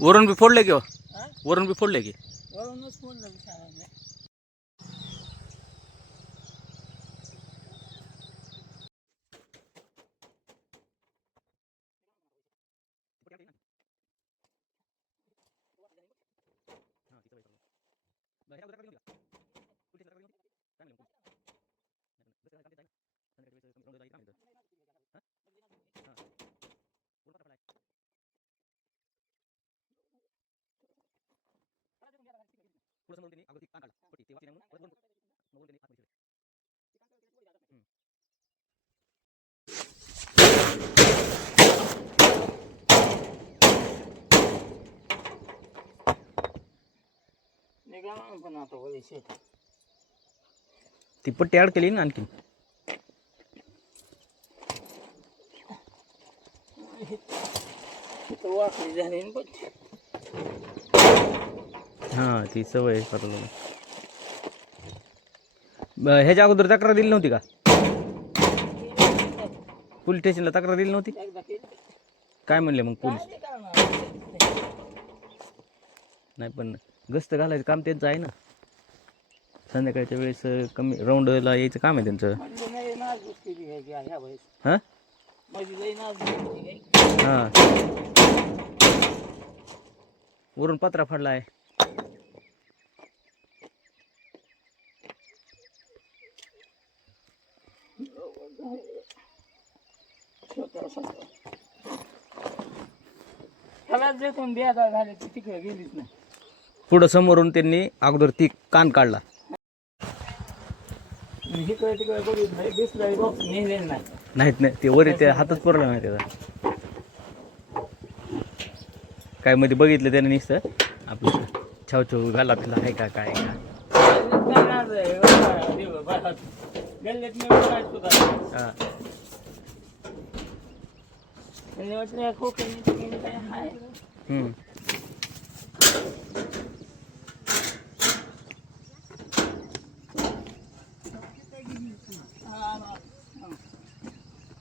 वरून बी फोडले की हो? वरून बी फोडले की वरूनच mereka udah kulit mereka itu hah? Lagi ini. Agak tikan kalau, tiba-tiba mau ini. ना पण ती पट्टी ऍड ना आणखी? तिथं वाकडी झाली ना पण हाँ, ती सवय करायला ब- ह्याच्या अगोदर तक्रार दिली नव्हती का? पोलीस स्टेशनला तक्रार दिली नव्हती? एकदा केली काय म्हणले मग पोलीस? नाही, पण गस्त घालायचं काम त्यांचं आहे ना. संध्याकाळच्या वेळेस कमी राऊंडला यायचं काम आहे त्यांचं. म्हणजे हां? घ्यायची. हां. वरून पत्रा फाडला आहे तिकडे गेलीच नाही. पुढं समोरून त्यांनी अगोदर ती कान काढला. नाहीत नाही ते वर ते हातच पुरला नाही त्याचा काय मध्ये बघितलं त्याने निसतं? आपलं छाव छाव घाला पिला आहे का काय का? काय हां